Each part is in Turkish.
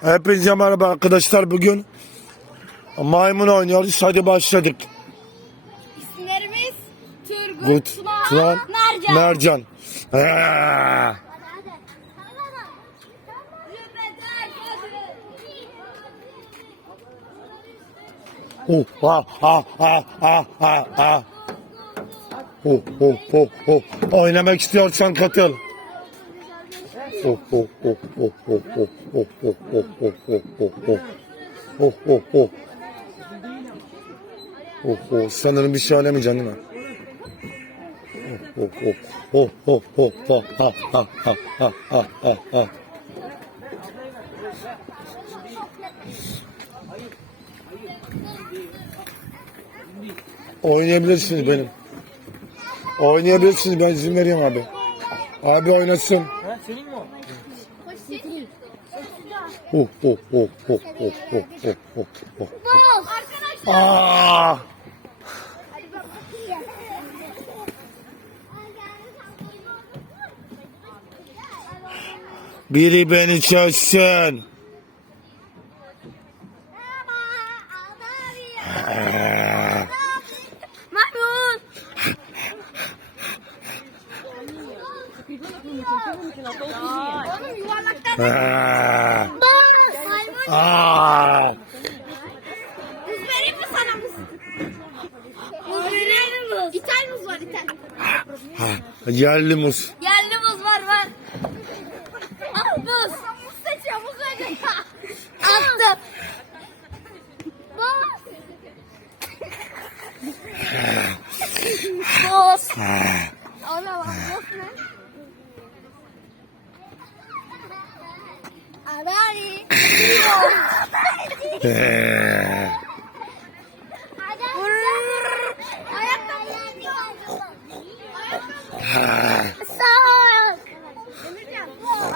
Hepinize merhaba arkadaşlar. Bugün maymun oynuyoruz. Hadi başladık. İsimlerimiz Turgut, Turan, Mercan. Mercan. Oh, ha, ha, ha, ha, ha, ha. Oh, oh, oh, oh. Oynamak istiyorsan katıl. Sanırım bir şey alamayacaksın değil mi? Oynayabilirsiniz benim. Oynayabilirsiniz ben izin veriyorum abi. Abi oynasın. Senin mi o? Oh, oh, oh, oh, oh, oh, oh, oh, oh. Aa! Biri beni çözsün. Aa! Maymun. Oğlum yuvarlaktan. Maymun. Aa! Muz vereyim mi sana muz? Muz vereyim mi? İthal muz var ithal. Ha, Yerli muz. Yerli muz var var. Al muz. Muz seçiyor muz verecek. Attım. Muz. Muz. Ona bak muz ne?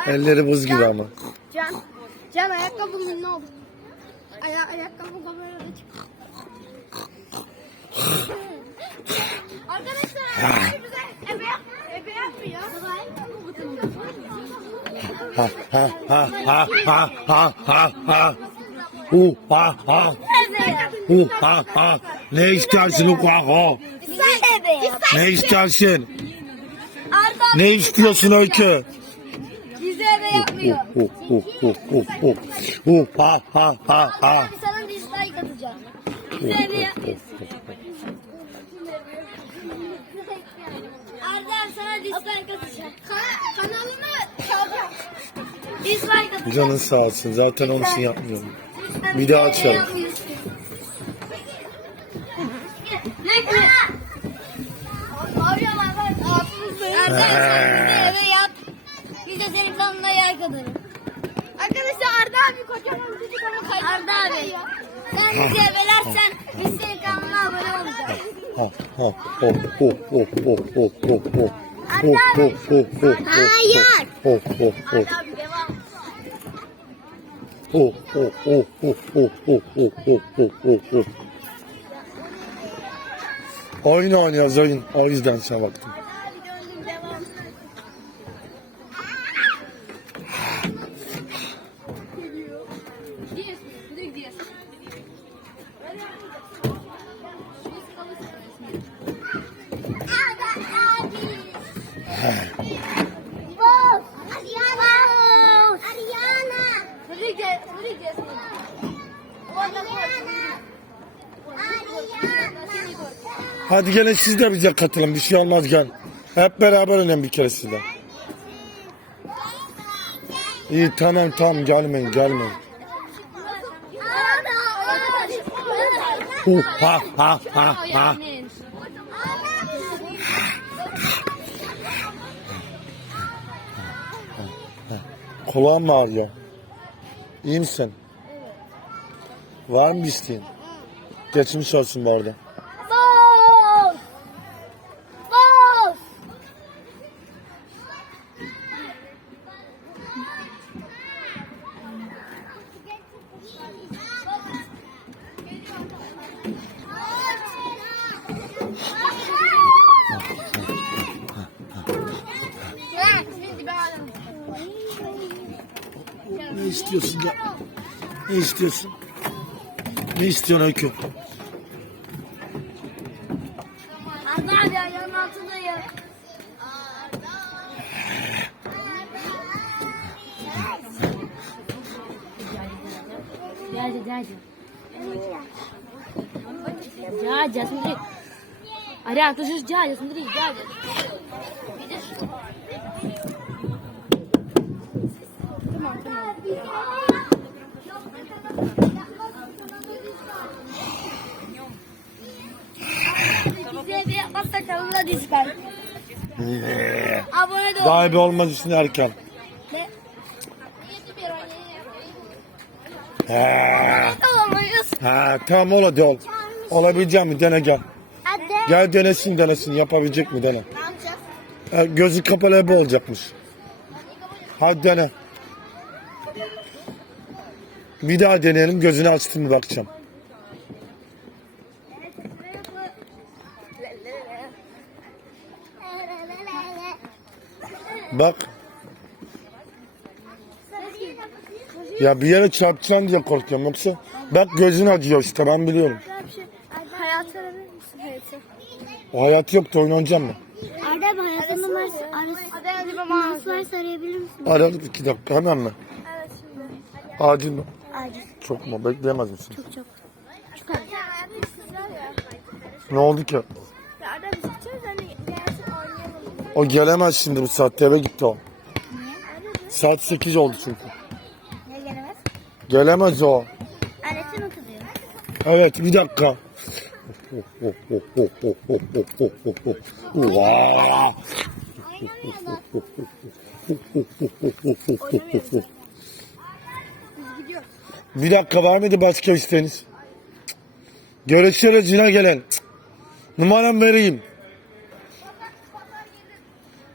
Elleri buz gibi ama. Can. Can ayakkabının ne oldu? Aya ayakkabı kamerada çık. Arkadaşlar ebe ebe yapmıyor. Ha ha ha ha ha ha ha ha. Ha ha. Uh ha ha. Ne istersin yap. Ne istersin? Ne istiyorsun Öykü? bize ebe yapmıyor. Uh uh uh uh uh uh. Ha ha ha ha. Sana dislike atacağım. Ebe yapmıyorsun. Erdem sana dislike atacağım. Kan- kanalını çalacağım. Dislike atacağım. Canın sağ olsun. Zaten onun için yapmıyorum. Bir daha açalım. eve yat. Biz de senin kanalına yer kadarım. Arkadaşlar Arda abi kocaman çocuk ama kaydı. Arda abi. Sen bizi evelersen biz senin kanalına abone olacağız. Ha ha oh oh oh oh oh oh oh. Oh oh oh oh oh. Hayır. Oh oh Oh oh oh oh oh oh oh oh oh oh oh. Oyun oynuyoruz oyun. O yüzden sana baktım. Hadi gelin siz de bize katılın. Bir şey olmaz gel. Hep beraber oynayalım bir kere sizle. İyi tamam tamam gelmeyin gelmeyin. Uh, ha ha ha ha. Kulağın mı ağrıyor? İyi misin? Var mı bir isteğin? Geçmiş olsun bu arada. istiyorsun? istiyorsun ya? Ne istiyorsun? Ne istiyorsun Öykü? Arda abi ayağının altındayım. Geldi geldi. Дядя, смотри. Арян, ты же ж дядя, смотри, дядя. Видишь? Bize bir yapmazsak kanalına düşer. Abone de. Daha iyi olmaz için erken. Ne? Ha, Olamayız. ha, tamam ol hadi ol. Olabilecek mi? Dene gel. Hadi. Gel denesin denesin. Yapabilecek mi? Dene. Ne yapacağız? Ha, gözü kapalı ebe olacakmış. Hadi dene. Bir daha deneyelim. Gözünü açtın mı bakacağım. Bak. Ya bir yere çarpacağım diye korkuyorum yoksa. Bak gözün acıyor işte ben biliyorum. Hayatı arabilir misin hayatı? O hayat yok da oyun oynayacağım mı? Abi hayatın numarası arası. Numarası varsa arayabilir misin? Aradık iki dakika hemen mi? Evet şimdi. Acil mi? Çok mu? Bekleyemez misin? Çok çok. Ne oldu ki? Gideceğiz hani. O gelemez şimdi bu saatte eve gitti o. Saat 8 oldu çünkü. Ne gelemez? Gelemez o. Annesi mi kızıyor? Evet bir dakika. Vay. Bir dakika var mıydı başka isteğiniz? Görüşürüz yine gelin. Numaram vereyim.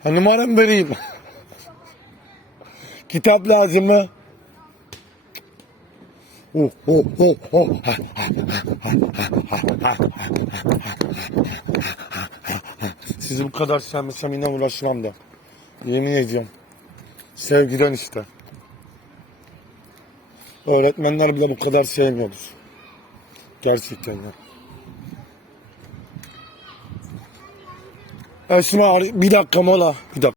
Ha, numaram vereyim. Kitap lazım mı? Oh, oh, oh, oh. Sizi bu kadar sevmesem yine uğraşmam da. Yemin ediyorum. Sevgiden işte. Öğretmenler bile bu kadar sevmiyordur. Gerçekten ya. Esma bir dakika mola. Bir dakika.